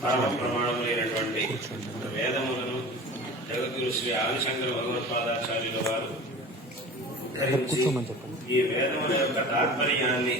ప్రమాణం లేనటువంటి వేదములను జగద్గురు శ్రీ ఆదిశంకర భగవత్పాదాచార్యుల వారు ఈ వేదముల యొక్క తాత్పర్యాన్ని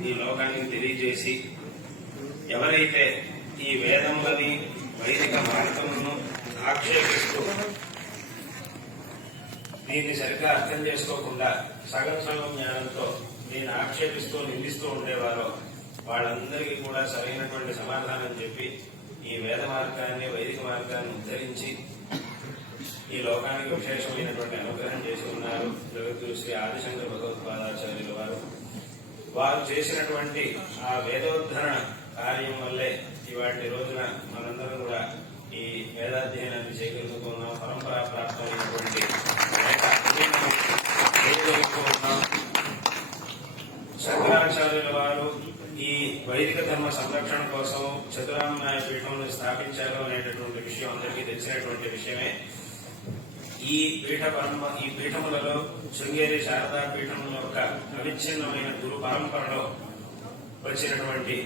ఈ లోకానికి తెలియజేసి ఎవరైతే ఈ వేదములని వైదిక మార్గమును ఆక్షేపిస్తూ దీన్ని సరిగ్గా అర్థం చేసుకోకుండా సగం సగం జ్ఞానంతో దీన్ని ఆక్షేపిస్తూ నిందిస్తూ ఉండేవారో వాళ్ళందరికీ కూడా సరైనటువంటి సమాధానం చెప్పి ఈ వేద మార్గాన్ని వైదిక మార్గాన్ని ఉద్ధరించి ఈ లోకానికి విశేషమైనటువంటి అనుగ్రహం చేసి ఉన్నారు జగద్గురు శ్రీ ఆదిశంకర భగవత్పాదాచార్యుల వారు. వారు చేసినటువంటి ఆ వేదోద్ధరణ కార్యం వల్లే ఇవాటి రోజున మనందరం కూడా ఈ వేదాధ్యయనాన్ని చేకూరుకున్నాం పరంపరా ప్రాప్తమైనటువంటి శంకరాచార్యుల వారు వైదిక ధర్మ సంరక్షణ కోసం చతురామనాయ పీఠంను స్థాపించారు అనేటటువంటి విషయం అందరికీ తెలిసినటువంటి విషయమే. ఈ పీఠ పరమ ఈ పీఠములలో శృంగేరి శారదా పీఠం యొక్క అవిచ్ఛిన్నమైన గురు పరంపరలో వచ్చినటువంటి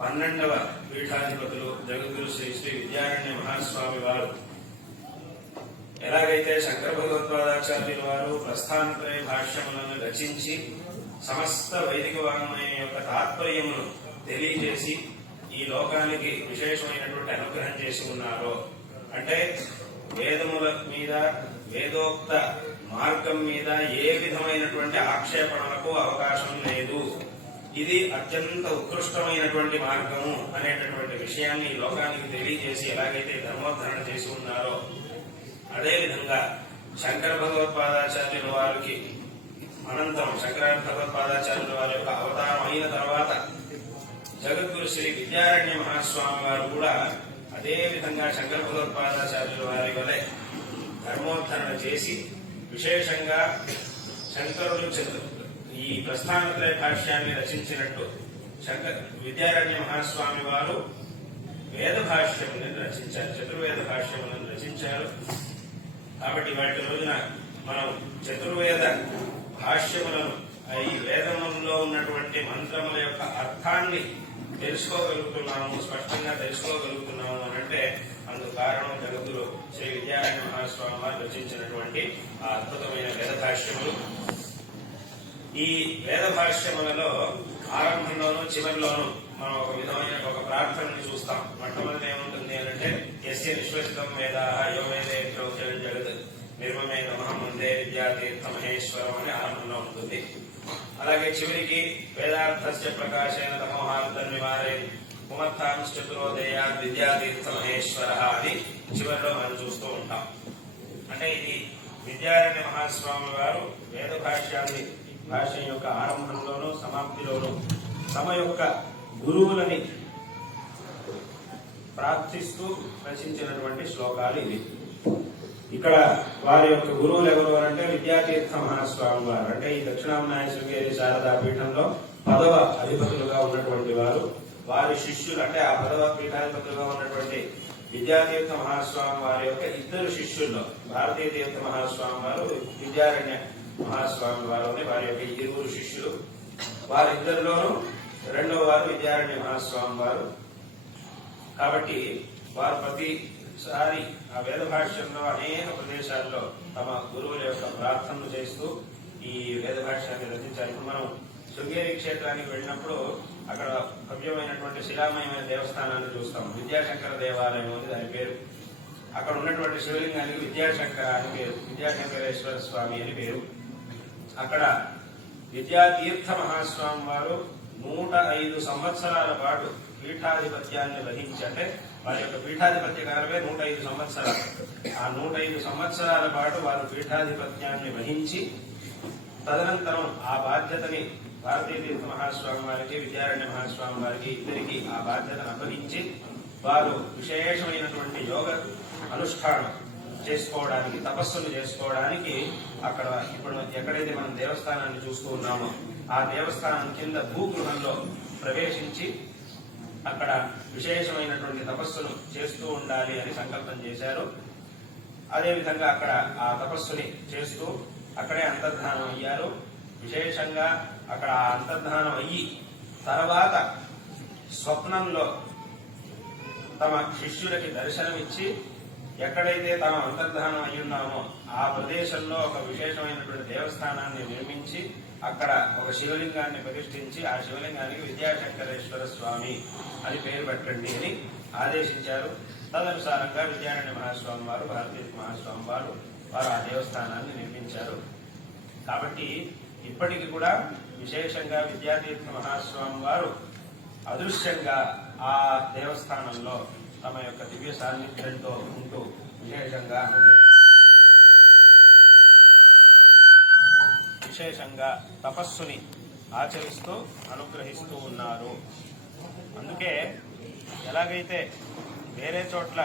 పన్నెండవ పీఠాధిపతులు జగద్గురు శ్రీ శ్రీ విద్యారణ్య మహాస్వామి వారు. ఎలాగైతే శంకర భగవత్పాదాచార్యుల వారు ప్రస్థానత్రయ భాష్యములను రచించి సమస్త వైదిక వాంగ్మయం యొక్క తాత్పర్యమును తెలియజేసి ఈ లోకానికి విశేషమైనటువంటి అనుగ్రహం చేసి ఉన్నారో. అంటే వేదముల మీద వేదోక్త మార్గం మీద ఏ విధమైనటువంటి ఆక్షేపణలకు అవకాశం లేదు. ఇది అత్యంత ఉత్కృష్టమైనటువంటి మార్గము అనేటటువంటి విషయాన్ని ఈ లోకానికి తెలియజేసి ఎలాగైతే ధర్మోద్ధరణ చేసి ఉన్నారో అదేవిధంగా శంకర భగవత్పాదాచార్యుల వారికి అనంతరం శంకర భగవత్పాదాచార్యుల వారి యొక్క అవతారం అయిన తర్వాత జగద్గురు శ్రీ విద్యారణ్య మహాస్వామి వారు కూడా అదే విధంగా శంకర భగవత్పాదాచార్యుల వారి వలె ధర్మోద్ధరణ చేసి విశేషంగా శంకరుడు ఈ ప్రస్థానత్రయ భాష్యాన్ని రచించినట్టు శంకర విద్యారణ్య మహాస్వామి వారు వేద భాష్యములను రచించారు చతుర్వేద భాష్యములను రచించారు. కాబట్టి వాటి రోజున మనం చతుర్వేద భాష్యములను ఈ వేదములలో ఉన్నటువంటి మంత్రముల యొక్క అర్థాన్ని తెలుసుకోగలుగుతున్నాము స్పష్టంగా తెలుసుకోగలుగుతున్నాము అని అంటే అందుకు కారణం జగద్గురు శ్రీ విద్యారాయణ మహాస్వామి వారు రచించినటువంటి ఆ అద్భుతమైన వేద భాష్యములు. ఈ వేద భాష్యములలో ఆరంభంలోనూ చివరిలోనూ మనం ఒక విధమైన ఒక ప్రార్థనని చూస్తాం. మొట్టమొదటి ఏముంటుంది అంటే ఎస్ఏ విశ్వసితం వేద యో వేదే బ్రహ్మమే జగత్ నిర్మమే నమః ముందే విద్యాతీర్థ మహేశ్వరం అని ఆరంభంలో ఉంటుంది. అలాగే చివరికి వేదార్థస్య ప్రకాశేన తమోహార్థం నివారే కుమత్తాంశ్చతురోదయ విద్యాతీర్థ మహేశ్వర అని చివరిలో మనం చూస్తూ ఉంటాం. అంటే ఇది విద్యారణ్య మహాస్వామి వారు వేద భాష్యాన్ని భాష యొక్క ఆరంభంలోనూ సమాప్తిలోనూ తమ యొక్క గురువులని ప్రార్థిస్తూ రచించినటువంటి శ్లోకాలు ఇవి. ఇక్కడ వారి యొక్క గురువులు ఎవరు అంటే విద్యాతీర్థ మహాస్వామి వారు. అంటే ఈ దక్షిణామనాయ శృంగేరి శారదా పీఠంలో పదవ అధిపతులుగా ఉన్నటువంటి వారు. వారి శిష్యులు అంటే ఆ పదవ పీఠాధిపతులుగా ఉన్నటువంటి విద్యాతీర్థ మహాస్వామి వారి యొక్క ఇద్దరు శిష్యుల్లో భారతీయ తీర్థ మహాస్వామి వారు విద్యారణ్య మహాస్వామి వారు అని వారి యొక్క ఇరువురు శిష్యులు. వారిద్దరిలోనూ రెండవ వారు విద్యారణ్య మహాస్వామి వారు. కాబట్టి వారు ప్రతి ఒకసారి ఆ వేద భాష్యంలో అనేక ప్రదేశాల్లో తమ గురువుల యొక్క ప్రార్థనలు చేస్తూ ఈ వేద భాష్యాన్ని రచించారు. ఇప్పుడు మనం శృంగేరి క్షేత్రానికి వెళ్ళినప్పుడు అక్కడ భవ్యమైనటువంటి శిలామయమైన దేవస్థానాన్ని చూస్తాం. విద్యాశంకర దేవాలయం అని దాని పేరు. అక్కడ ఉన్నటువంటి శివలింగానికి విద్యాశంకర అని పేరు. విద్యాశంకరేశ్వర స్వామి అని పేరు. అక్కడ విద్యాతీర్థ మహాస్వామి వారు నూట ఐదు సంవత్సరాల పాటు పీఠాధిపత్యాన్ని వహించటే వారి యొక్క పీఠాధిపత్య కాలమే నూట ఐదు సంవత్సరాలు. ఆ నూట ఐదు సంవత్సరాల పాటు వారు పీఠాధిపత్యాన్ని వహించి తదనంతరం ఆ బాధ్యతని భారతీయ తీర్థ మహాస్వామి వారికి విద్యారణ్య మహాస్వామి వారికి ఇద్దరికి ఆ బాధ్యతను అప్పగించి వారు విశేషమైనటువంటి యోగ అనుష్ఠానం చేసుకోవడానికి తపస్సులు చేసుకోవడానికి అక్కడ ఇప్పుడు ఎక్కడైతే మనం దేవస్థానాన్ని చూస్తూ ఉన్నామో ఆ దేవస్థానం కింద భూగృహంలో ప్రవేశించి అక్కడ విశేషమైనటువంటి తపస్సును చేస్తూ ఉండాలి అని సంకల్పం చేశారు. అదేవిధంగా అక్కడ ఆ తపస్సుని చేస్తూ అక్కడే అంతర్ధానం అయ్యారు. విశేషంగా అక్కడ ఆ అంతర్ధానం అయ్యి తర్వాత స్వప్నంలో తమ శిష్యులకి దర్శనమిచ్చి ఎక్కడైతే తాము అంతర్ధానం అయి ఉన్నామో ఆ ప్రదేశంలో ఒక విశేషమైనటువంటి దేవస్థానాన్ని నిర్మించి అక్కడ ఒక శివలింగాన్ని ప్రతిష్ఠించి ఆ శివలింగానికి విద్యాశంకరేశ్వర స్వామి అని పేరు పెట్టండి అని ఆదేశించారు. తదనుసారంగా విద్యారణ్య మహాస్వామి వారు భారతీయ మహాస్వామి వారు వారు ఆ దేవస్థానాన్ని నిర్మించారు. కాబట్టి ఇప్పటికి కూడా విశేషంగా విద్యాతీర్థ మహాస్వామి వారు అదృశ్యంగా ఆ దేవస్థానంలో తమ యొక్క దివ్య సాన్నిధ్యంతో ఉంటూ విశేషంగా విశేషంగా తపస్సుని ఆచరిస్తూ అనుగ్రహిస్తూ ఉన్నారు. అందుకే ఎలాగైతే వేరే చోట్ల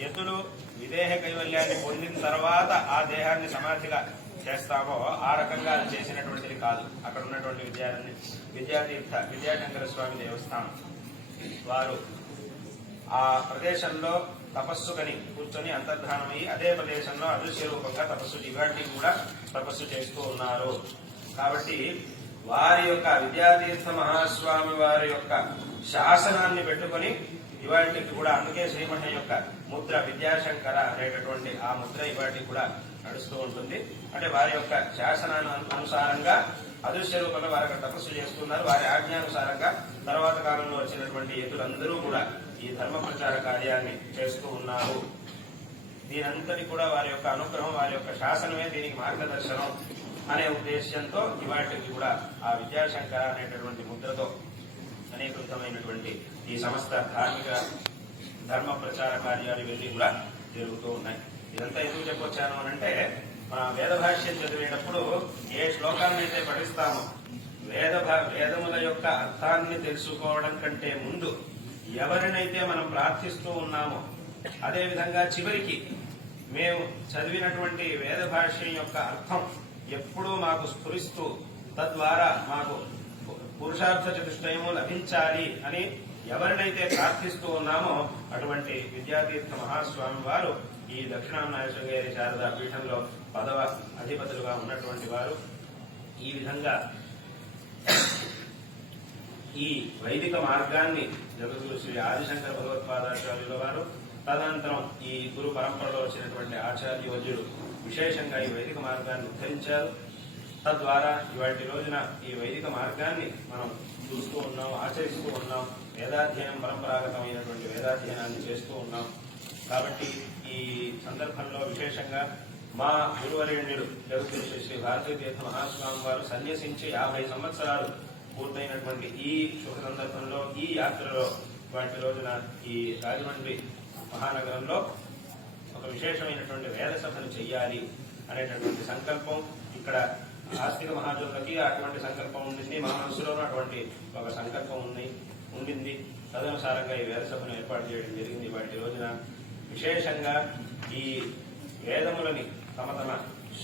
యతులు విదేహ కైవల్యాన్ని పొందిన తర్వాత ఆ దేహాన్ని సమాధిగా చేస్తామో ఆ రకంగా అది చేసినటువంటిది కాదు. అక్కడ ఉన్నటువంటి విద్యార్థి విద్యాతీర్థ విద్యాశంకర స్వామి దేవస్థానం వారు ఆ ప్రదేశంలో తపస్సుకని కూర్చొని అంతర్ధానమై అదే ప్రదేశంలో అదృశ్య రూపంగా తపస్సు ఇవాటి కూడా తపస్సు చేస్తూ ఉన్నారు. కాబట్టి వారి యొక్క విద్యాతీర్థ మహాస్వామి వారి యొక్క శాసనాన్ని పెట్టుకొని ఇవాటికి కూడా అందుకే శ్రీమఠ యొక్క ముద్ర విద్యాశంకర అనేటటువంటి ఆ ముద్ర ఇవాటికి కూడా నడుస్తూ ఉంటుంది. అంటే వారి యొక్క శాసనాను అనుసారంగా అదృశ్య రూపంలో వారి తపస్సు చేస్తున్నారు. వారి ఆజ్ఞానుసారంగా తర్వాత కాలంలో వచ్చినటువంటి ఎదురందరూ కూడా ఈ ధర్మ ప్రచార కార్యాన్ని చేస్తూ ఉన్నారు. దీనంతటి కూడా వారి యొక్క అనుగ్రహం వారి యొక్క శాసనమే దీనికి మార్గదర్శనం అనే ఉద్దేశ్యంతో ఇవాటికి కూడా ఆ విద్యాశంకర అనేటటువంటి ముద్రతో అనేకృతమైనటువంటి ఈ సమస్త ధార్మిక ధర్మ ప్రచార కార్యాలు వెళ్ళి కూడా జరుగుతూ ఉన్నాయి. ఇదంతా ఎందుకు చెప్పొచ్చాను అని అంటే మన వేద భాష్యం చదివేటప్పుడు ఏ శ్లోకాన్ని అయితే పఠిస్తామో వేద వేదముల యొక్క అర్థాన్ని తెలుసుకోవడం కంటే ముందు ఎవరినైతే మనం ప్రార్థిస్తూ ఉన్నామో అదే విధంగా చివరికి మేము చదివినటువంటి వేద భాష్యం యొక్క అర్థం ఎప్పుడూ మాకు స్ఫురిస్తూ తద్వారా మాకు పురుషార్థ చతుష్టయము లభించాలి అని ఎవరినైతే ప్రార్థిస్తూ ఉన్నామో అటువంటి విద్యాతీర్థ మహాస్వామి వారు ఈ దక్షిణామనాయ శృంగేరి శారదా పీఠంలో పదవ అధిపతులుగా ఉన్నటువంటి వారు ఈ విధంగా ఈ వైదిక మార్గాన్ని జగద్గురు శ్రీ ఆదిశంకర భగవత్పాదాచార్యుల వారు తదనంతరం ఈ గురు పరంపరలో వచ్చినటువంటి ఆచార్యవద్యుడు విశేషంగా ఈ వైదిక మార్గాన్ని ఉద్ధరించారు. తద్వారా ఇవాటి రోజున ఈ వైదిక మార్గాన్ని మనం చూస్తూ ఉన్నాం ఆచరిస్తూ ఉన్నాం వేదాధ్యయనం పరంపరాగతమైనటువంటి వేదాధ్యయనాన్ని చేస్తూ ఉన్నాం. కాబట్టి ఈ సందర్భంలో విశేషంగా మా గురువరేణ్యుడు జగద్గురు శ్రీ శ్రీ తీర్థ మహాస్వామి వారు సన్యసించి యాభై సంవత్సరాలు పూర్తయినటువంటి ఈ శుభ సందర్భంలో ఈ యాత్రలో వాటి రోజున ఈ రాజమండ్రి మహానగరంలో ఒక విశేషమైనటువంటి వేద సభను చెయ్యాలి అనేటటువంటి సంకల్పం. ఇక్కడ ఆస్తిక మహాజులకి అటువంటి సంకల్పం ఉండింది మా మనసులోనూ అటువంటి ఒక సంకల్పం ఉంది ఉండింది. తదనుసారంగా ఈ వేద సభను ఏర్పాటు చేయడం జరిగింది. వాటి రోజున విశేషంగా ఈ వేదములని తమ తమ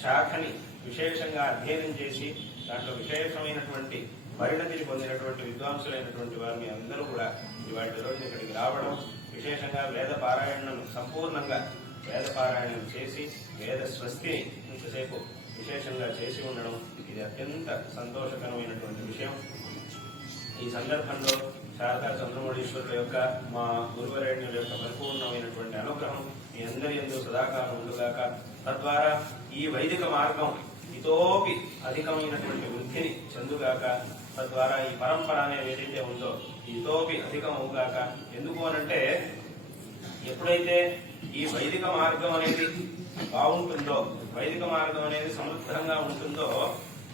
శాఖని విశేషంగా అధ్యయనం చేసి దాంట్లో విశేషమైనటువంటి పరిణతిని పొందినటువంటి విద్వాంసులైనటువంటి వారిని అందరూ కూడా ఇవాటి రోజు ఇక్కడికి రావడం విశేషంగా వేద పారాయణను సంపూర్ణంగా వేద పారాయణం చేసి వేద స్వస్తిని ఇంతసేపు విశేషంగా చేసి ఉండడం ఇది అత్యంత సంతోషకరమైనటువంటి విషయం. ఈ సందర్భంలో శారదా చంద్రమౌళీశ్వరుల యొక్క మా గురువరేణ్యుల యొక్క పరిపూర్ణమైనటువంటి అనుగ్రహం మీ అందరి ఎందు సదాకాలం ఉండుగాక. తద్వారా ఈ వైదిక మార్గం ఇతోపి అధికమైనటువంటి వృద్ధిని చెందుగాక తద్వారా ఈ పరంపర అనేది ఏదైతే ఉందో ఇతోపి అధికం అవుగాక ఎందుకు అనంటే ఎప్పుడైతే ఈ వైదిక మార్గం అనేది బాగుంటుందో వైదిక మార్గం అనేది సమృద్ధంగా ఉంటుందో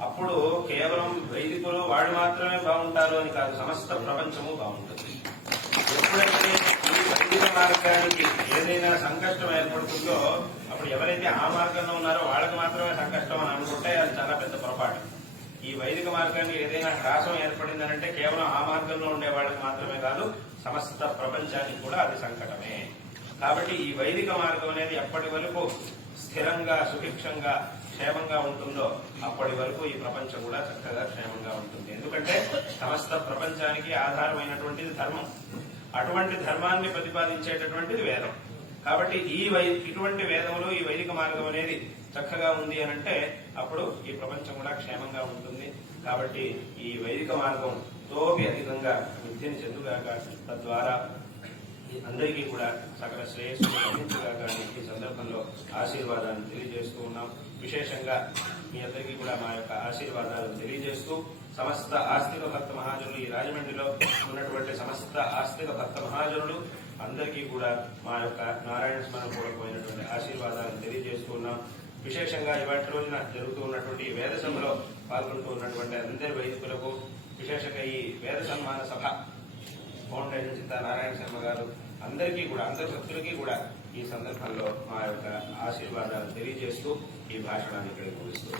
అప్పుడు కేవలం వైదికులు వాళ్ళు మాత్రమే బాగుంటారు అని కాదు సమస్త ప్రపంచము బాగుంటుంది. ఎప్పుడైతే ఈ వైదిక మార్గానికి ఏదైనా సంకష్టం ఏర్పడుతుందో అప్పుడు ఎవరైతే ఆ మార్గంలో ఉన్నారో వాళ్ళకి మాత్రమే సంకష్టం అని అనుకుంటే అది చాలా పెద్ద పొరపాటు. ఈ వైదిక మార్గాన్ని ఏదైనా హ్రాసం ఏర్పడిందనంటే కేవలం ఆ మార్గంలో ఉండే వాళ్ళకి మాత్రమే కాదు సమస్త ప్రపంచానికి కూడా అది సంకటమే. కాబట్టి ఈ వైదిక మార్గం అనేది ఎప్పటి వరకు స్థిరంగా సుభిక్షంగా క్షేమంగా ఉంటుందో అప్పటి వరకు ఈ ప్రపంచం కూడా చక్కగా క్షేమంగా ఉంటుంది. ఎందుకంటే సమస్త ప్రపంచానికి ఆధారమైనటువంటిది ధర్మం. అటువంటి ధర్మాన్ని ప్రతిపాదించేటటువంటిది వేదం. కాబట్టి ఈ వై ఇటువంటి వేదములు ఈ వైదిక మార్గం అనేది చక్కగా ఉంది అని అంటే అప్పుడు ఈ ప్రపంచం కూడా క్షేమంగా ఉంటుంది. కాబట్టి ఈ వైదిక మార్గం తోపి అధికంగా విద్యను చెందుగాక తద్వారా అందరికీ కూడా సకల శ్రేయస్సు ఈ సందర్భంలో ఆశీర్వాదాన్ని తెలియజేస్తూ ఉన్నాం. విశేషంగా మీ అందరికీ కూడా మా యొక్క ఆశీర్వాదాలను తెలియజేస్తూ సమస్త ఆస్తిక భక్త మహాజనులు ఈ రాజమండ్రిలో ఉన్నటువంటి సమస్త ఆస్తిక భక్త మహాజనులు అందరికీ కూడా మా యొక్క నారాయణ స్మరణ పూర్వకమైనటువంటి ఆశీర్వాదాలను తెలియజేస్తూ ఉన్నాం. విశేషంగా ఇవాటి రోజున జరుగుతూ ఉన్నటువంటి వేద సభలో పాల్గొంటూ ఉన్నటువంటి అందరి వైదికులకు విశేషంగా ఈ వేద సన్మాన సభ ఫౌండేషన్ చింత నారాయణ శర్మ గారు అందరికీ కూడా అందరి భక్తులకి కూడా ఈ సందర్భంలో మా యొక్క ఆశీర్వాదాలు తెలియజేస్తూ ఈ భాషణాన్ని ఇక్కడ ముగిస్తూ